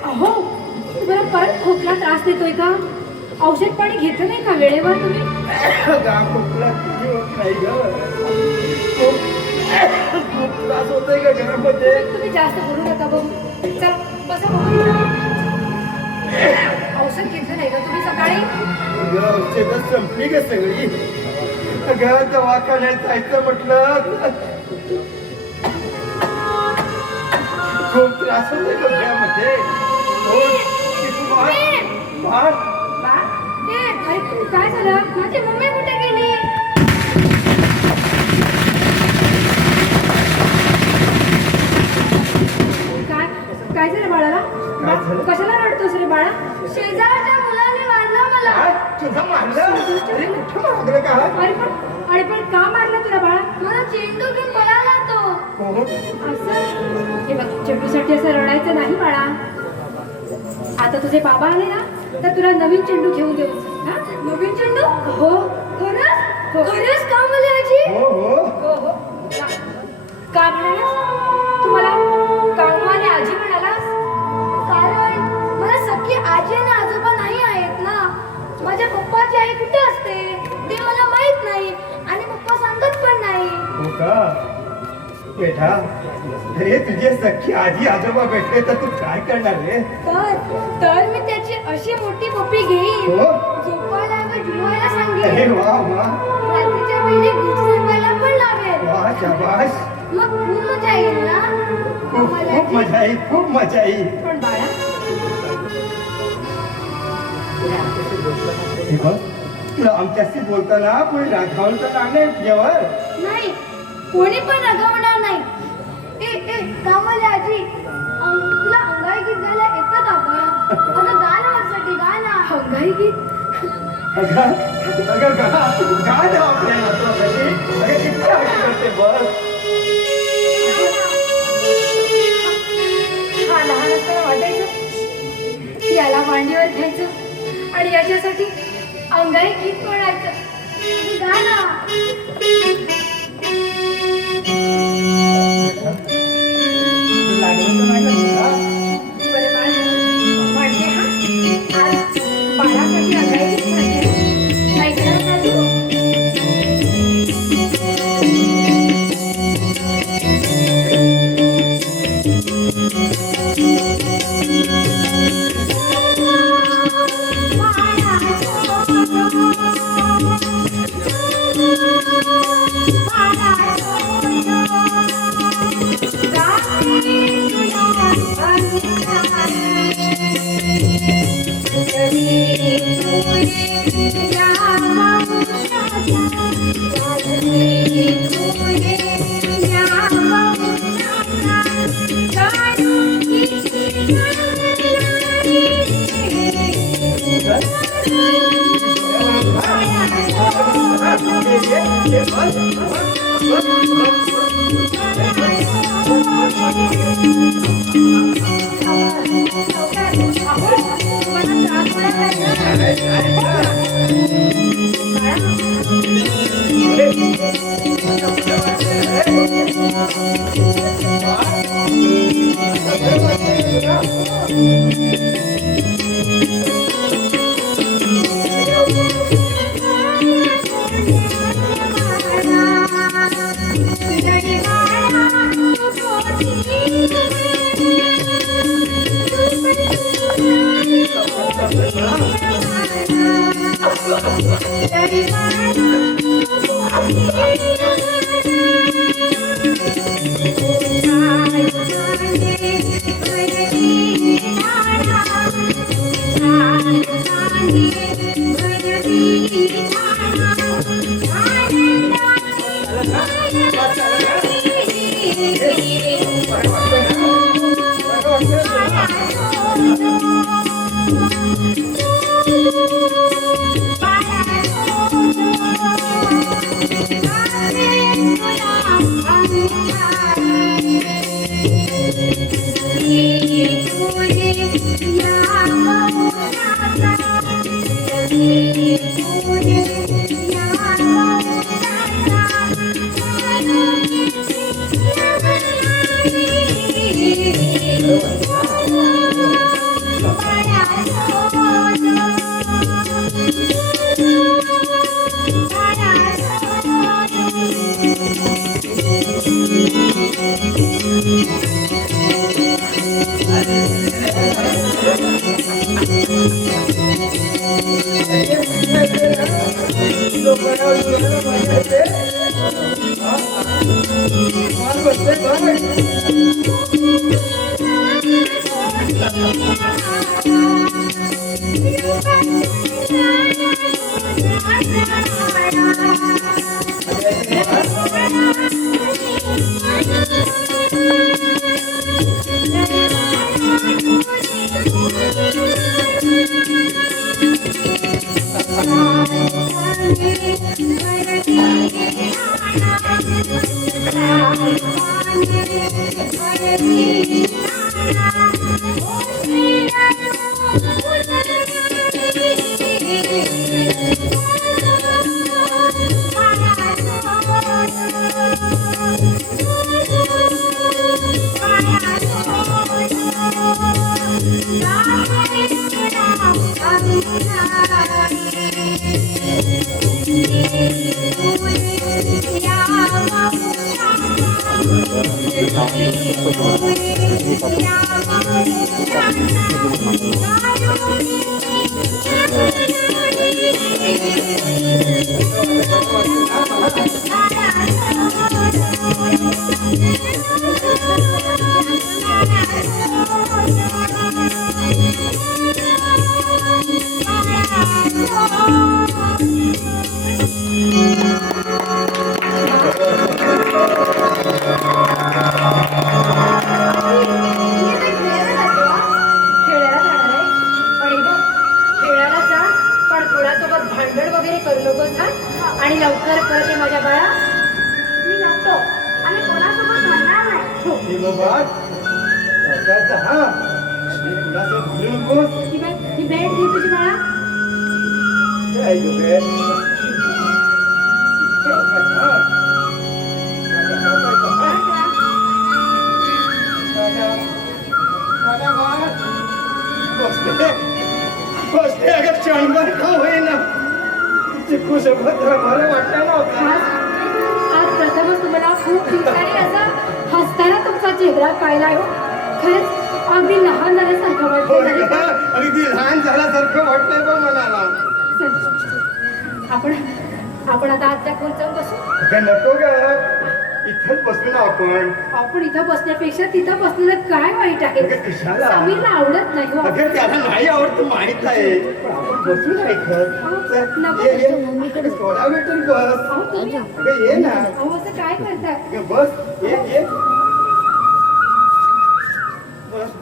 अहो तुम्हाला परत खोकला त्रास देतोय का? औषध पाणी घेतलं नाही का वेळेवर तुम्ही? खोकला किती होत नाही ग. खूप त्रास होतोय का घरामध्ये. तुम्ही जास्त बोलू नका बघू. चला बसा बघू. औषध घेतलं नाही का तुम्ही सकाळी? औषधच संपली का सगळी. अगं दवाखान्यात जायचं म्हटलं खूप त्रास होतोय डोक्यामध्ये. बा, ते घरी काय झालं? माझी मम्मी कुठे गेली? काय झालं बाळाला? कशाला रडतोस रे बाळा? शेजारच्या मुलाने मारलं मला. तुझं मारलं? अरे कुठं मारलं का? अरे पण का मारलं तुला बाळा? मला चेंडू घेऊन पळाला तो. असं हे बघ चेंडूसाठी असं रडायचं नाही बाळा. आता तुझे बाबा आले ना तर तुला नवीन चेंडू घेऊन देऊ. हा? नवीन चेंडू? हो खरंच? हो. खरंच का मला आजी? हो हो हो हो का म्हणालास? तुम्हाला कामू आणि आजी म्हणालास? कारण मला सख्खी आजी आणि आजोबा नाही आहेत ना. माझ्या पप्पाची आई कुठे असते ते मला माहित नाही आणि पप्पा सांगत पण नाही. हो का बेटा. अरे तुझे सख्खी आजी आजोबा भेटले तर तू काय करणार रे? तर मी त्याची अशी मोठी पप्पी घेईन. हो झोपायला व झुवायला अरे सांगेन. वा वा रात्रीच्या वेळी गीत सांगायला पण लावेल. वा शाबाश. मग खूप मजा येईल ना. खूप खूप मजा येईल. खूप मजा येईल. पण बाळा हे बघ तुला आमच्याशी बोलताना कोणी रागावलं तर नाही तुझ्यावर. नाही कोणी पण रागवणार नाही. ए कामाला आजी तुला अंगाई गीत गायला येतं का गं? अगं गा ना माझ्यासाठी गा ना. अंगाई गीत अगं अगं गा ना आपल्या नातवासाठी. अगं किती आठवण करते बघ. हा लहान असताना वाटायचं याला मांडीवर घ्यायचं आणि याच्यासाठी अंगाई गीत म्हणायचं. गा ना. लागलं तर नाही का तुला? बरं बाळ म्हणते हा आज बाळासाठी अंगाई गीत म्हणते. ऐकणार का तू? Thank you. खेळायला जाणार आहे. पण इथं खेळायला जा, पण कोणासोबत भांडण वगैरे करू नकोस हा. आणि लवकर परत ये माझ्या बाळा. मी जातो आणि कोणासोबत म्हणणार नाही. हो. हे बाबा असायचं हा आणि कुणाचं बोलू नकोस ही बॅट घे तुझी बाळा. हे आहे गं बे. सावकाश, हा. सावकाश, हा. दादा, बाळ. बसले अगं क्षणभर का होईना चिकू सोबत बरं वाटलं नव्हतं. आज प्रथमच तुम्हाला खूप दिवसांनी असा हसताना तुमचा चेहरा पाहिलाय हो. खरंच अगदी लहान झाल्यासारखं होय वाटतं. गं, अगदी लहान झाल्यासारखं वाटतंय बघ मनाला. आपण आता आजच्या खोल जाऊन बसू. अगं नको ग, इथंच बसू ना आपण. आपण इथं बसण्यापेक्षा तिथं बसलेलं काय वाईट आहे. अगं कशाला? समीरला आवडत नाही हो. अगं त्याला नाही आवडतं माहित आहे, पण आपण बसू ना इथं. चल, नको. ये, ये. थोडा वेळ तरी बस. अहो, तुम्ही अगं ये ना. अहो, असं काय करताय. अगं बस, ये.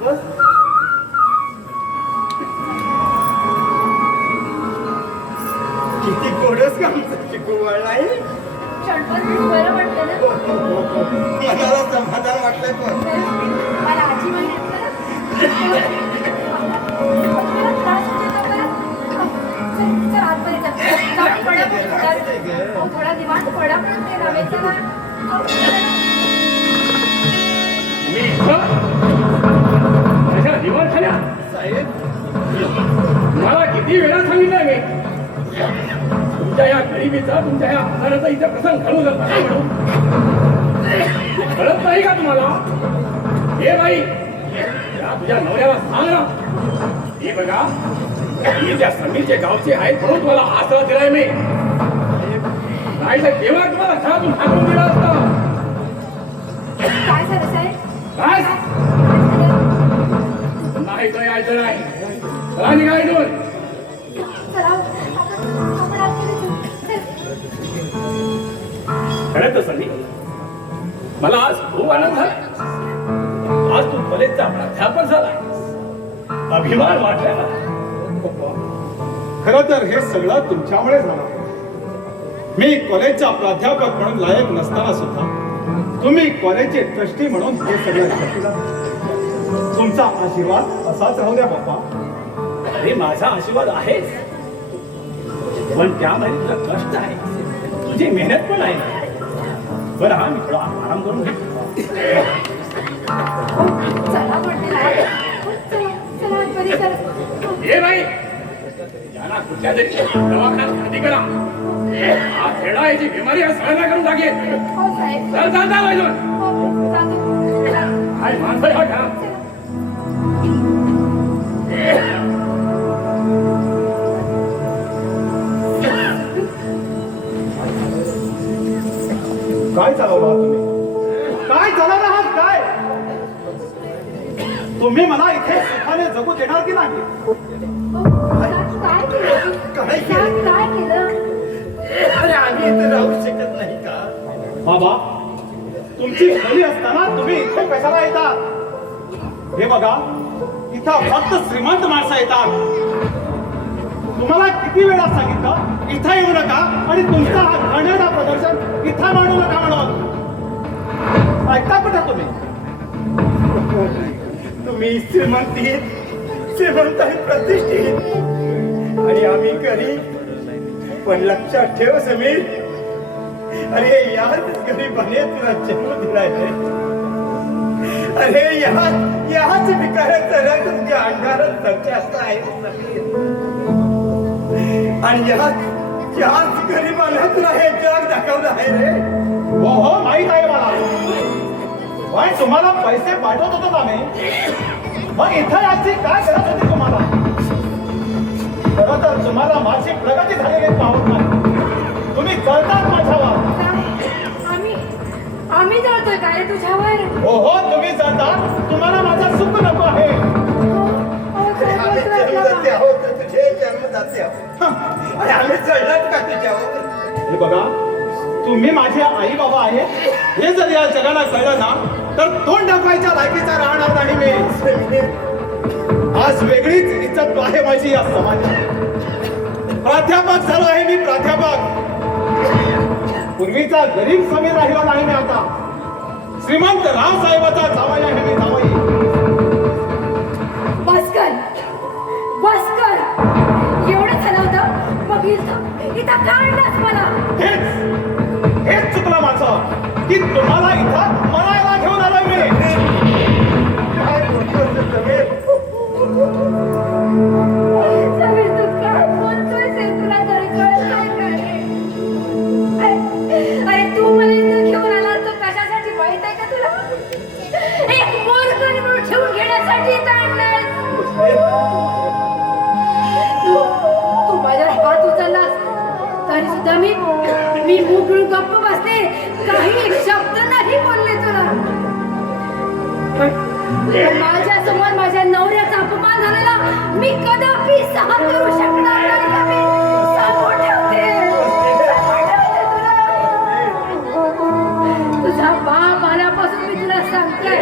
बस. किती गोडस का आमचं चिकू वळला आहे. क्षणभर बरं वाटतं ना. मनाला समाधान वाटलंय पण. मला आजी म्हणत थोडा दिवाण पडा पण ते रमेशचा ना. मी इथं माझ्या दिवाण झाल्या साहेब मला किती वेळा सांगितलंय मी तुमच्या या गरिबीचा तुमच्या या आजाराचा इथे प्रसंग घडू नका म्हणून. कळत नाही का तुम्हाला? हे बाई या तुझ्या नवऱ्याला सांग ना. हे बघा मी त्या समीरचे गावचे आहेत म्हणून तुम्हाला आसरा दिलाय मी. नाही तर तेव्हा तुम्हाला घरातून हाकलून दिला असता. काय झालं साहेब. काय नाही तर यायचं नाही. चला निघा इथून. चला आपण आतमध्ये जाऊ. खरं तर सनी मला आज खूप आनंद झाला. आज तू कॉलेजचा प्राध्यापक झाला. अभिमान वाटला मला. खरं तर हे सगळं तुमच्यामुळे झालं. मी कॉलेजचा प्राध्यापक म्हणून लायक नसताना सुद्धा तुम्ही कॉलेजचे ट्रस्टी म्हणून हे सगळं शक्य झालं. तुमचा आशीर्वाद असाच राहू द्या बाप्पा. अरे माझा आशीर्वाद आहेच, पण त्यामध्ये तुझा कष्ट आहे, तुझी मेहनत पण आहे. बरं हा मी थोडा आराम करून घेतो. चला म्हणते ना. चला आतमध्ये चला. ये बाई याला कुठल्या तरी दवाखान्यात भरती करा. हा खेळा याची बिमारी सगळ्यांना करून टाकेल. हो साहेब. चल चल चल इथून. हो जातो. चला. काय माणसं आहे हा का? काय चालवलं आहात तुम्ही? काय चालवलं आहात काय? तुम्ही मला इथे सुखाने जगू देणार की नाही? काय केलं? काय केलं? काय केलं? अरे आम्ही इथे राहू शकत नाही का? बाबा, तुमची खोली असताना तुम्ही इथे कशाला येतात? हे बघा, इथं फक्त श्रीमंत माणसं येतात. तुम्हाला किती वेळा सांगितलं इथं येऊ नका आणि तुमचा हा घाणेरडा प्रदर्शन इथं मांडू नका म्हणून. ऐकता कुठं तुम्ही? तुम्ही श्रीमंत आणि प्रतिष्ठित आणि आम्ही गरीब. पण लक्षात ठेव समीर, अरे याच गरीबाने तुला जन्म दिलाय. अरे याच भिकाऱ्याचा रंग तुझ्या अंगारात संचार आहे समीर. आणि याच गरीबाला तुला हे जग दाखवलं आहे रे. हो हो, माहित आहे मला. पण तुम्हाला पैसे पाठवत होतो आम्ही, मग इथं याची काय गरज होती तुम्हाला? खरं तर तुम्हाला माझी प्रगती झालेली पाहत नाही. तुम्ही जळतात माझ्यावर. आम्ही जळतोय काय रे तुझ्यावर? हो हो, तुम्ही जळतात. तुम्हाला माझं सुख नको आहे. आम्ही जन्मदाते आहोत, तुझे जन्मदाते आहोत. आणि आम्ही चढणार का तुझ्यावर? हे बघा, तुम्ही माझे आई बाबा आहे हे जर या जगाला कळलं ना, तर तोंड दाखवायच्या लायकीचा राहणार नाही मी. आज वेगळीच इज्जत आहे माझी या समाजात. प्राध्यापक झालो आहे मी, प्राध्यापक. पूर्वीचा गरीब समीर राहिला नाही मी आता. श्रीमंत रावसाहेबाचा जावई आहे मी, जावई. बस कर. एवढं झालं होतं, मग इथं का आणलंस मला? हेच चुकलं माझं की तुम्हाला इथं मरायला घेऊन आलोय मी. काय बोलतोस समीर? समीर, तू काय बोलतोयस हे तुला तरी कळत नाही का रे? अरे तू मला इथं घेऊन आलास तर कशासाठी माहित आहे का तुला? एक मोरगण म्हणून ठेवून घेण्यासाठी इथं आणलास. तू माझ्यावर हात उचललास तरी सुद्धा मी मुकळून गप्प बसते. काही एक शब्द नाही बोलले तुला. पण माझ्या समोर माझ्या नवऱ्याचा अपमान झालेला मी कदापि सहन करू शकणार नाही. का मी सांगून ठेवते तुला. तुझा बाप आल्यापासून मी तुला सांगते,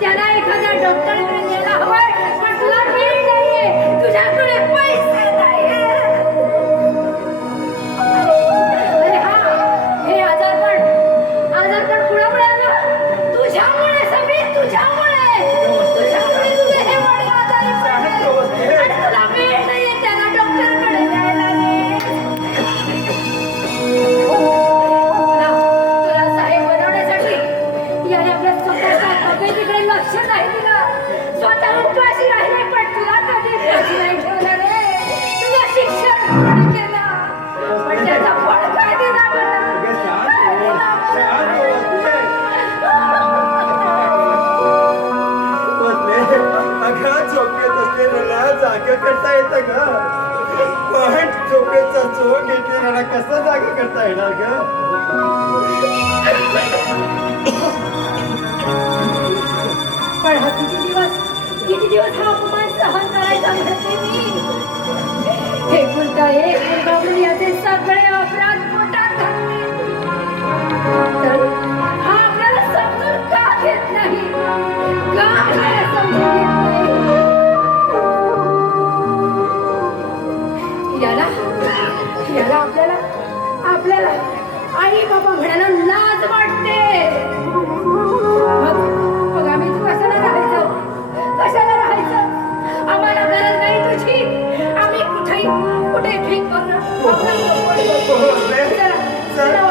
त्याला एखाद्या डॉक्टरकडे न्यायला हवंय, पण तुला वेळ नाहीये, तुझ्याकडे पैसे नाहीये. अरे हा, हे आजारपण कुणामुळे आलं? तुझ्यामुळे समीर, तुझ्यामुळे तुझे हे वाढे आजारी पडले. आणि तुला वेळ नाहीये त्याला डॉक्टरकडे न्यायला रे. तुला साहेब बनवण्यासाठी याने आपल्या स्वतःच्या तब्येतीकडे लक्ष नाही दिलं. स्वतः उपाशी राहिले, पण तुला कधी उपाशी नाही ठेवलं रे. तुझं शिक्षण पूर्ण केलं, पण त्याचा फळ काय दिला मला? अगं झोपेत असलेल्याला जागा करता येतं का? पण झोपेचा चोख घेतलेल्याला कसा जागा करता येणार ग? पण हा किती दिवस हा अपमान सहन करायचा म्हणते मी. हे कुलता एक मुलगा म्हणून याचे सगळे अपराध पोटात घातले. तर हा आपल्याला समजून का घेत नाही? का आपल्याला समजून घेत नाही? याला आपल्याला आई बाबा म्हणायला लाज वाटते. मग आम्ही तू कशाला राहायचं? आम्हाला गरज नाही तुझी. आम्ही कुठे भीक करणार? चला,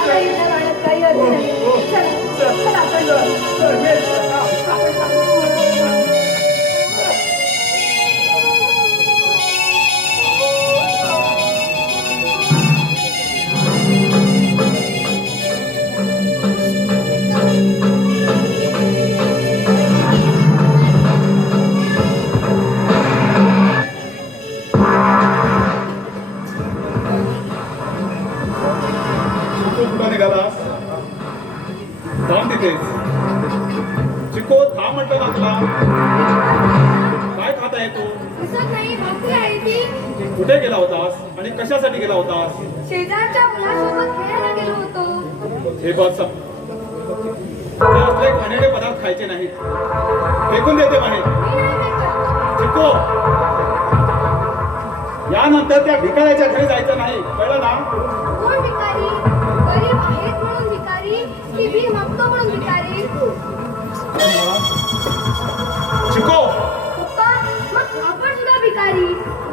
आता इथं राहण्यात काही अर्थ नाही. चला चिको का म्हटलं का तुला? काय खात आहे तू? असं नाही, भाकरी आहे ती. कुठे गेला होतास आणि कशासाठी गेला होतास? शेजारच्या मुलासोबत खेळायला गेलो होतो. हे बघ सब हे असले घाणेरडे पदार्थ खायचे नाहीत. फेकून देते बाहेर. मी नाही भेटत. चिको यानंतर त्या भिकाऱ्याच्या घरी जायचं नाही, कळलं ना? कोण भिकारी? गरीब आहेत म्हणून भिकारी की भीक मागतो म्हणून भिकारी? चिको पप्पा, मग आपण सुद्धा भिकारी.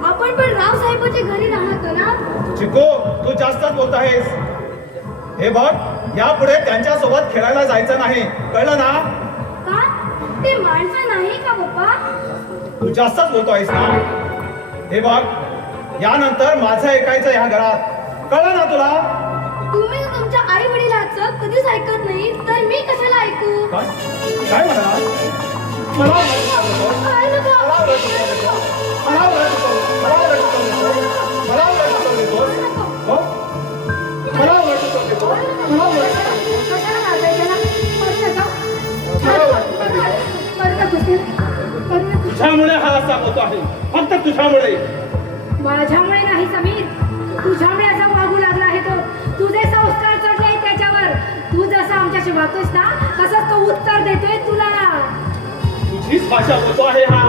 आपण पण राव साहेबाच्या घरी राहतो ना. चिको तू जास्तच बोलत आहेस. हे बघ यापुढे त्यांच्या सोबत खेळायला जायचं नाही, कळलं ना? का? ते माणसं नाही का पप्पा? तू जास्तच बोलतो आहेस ना? हे बघ यानंतर माझं ऐकायचं या घरात, कळलं ना तुला? तुम्ही तुमच्या आई वडिलांचं कधीच ऐकत नाही तर मी कशाला ऐकू? काय काय म्हणा? मला काय नको? मला ओरड शिकवतो. मला ओरड शिकवतो. मला ओरड शिकवतो. मला ओरड शिकवतो. हो? मला ओरड शिकवतो. मला ओरड शिकवतो. कशाला मारताय त्याला? मारू नका. मला ओरड शिकवतो. मारू नका. मारू नका. तुझ्यामुळे हा असा होतो आहे, फक्त तुझ्यामुळे. माझ्यामुळे नाही समीर, तुझ्यामुळे असा वागू लागला आहे तो. तुझे संस्कार चढले आहेत त्याच्यावर. तू जसं आमच्याशी वागतोस ना तसंच तो उत्तर देतोय तुला. तुझीच भाषा होतो आहे हा.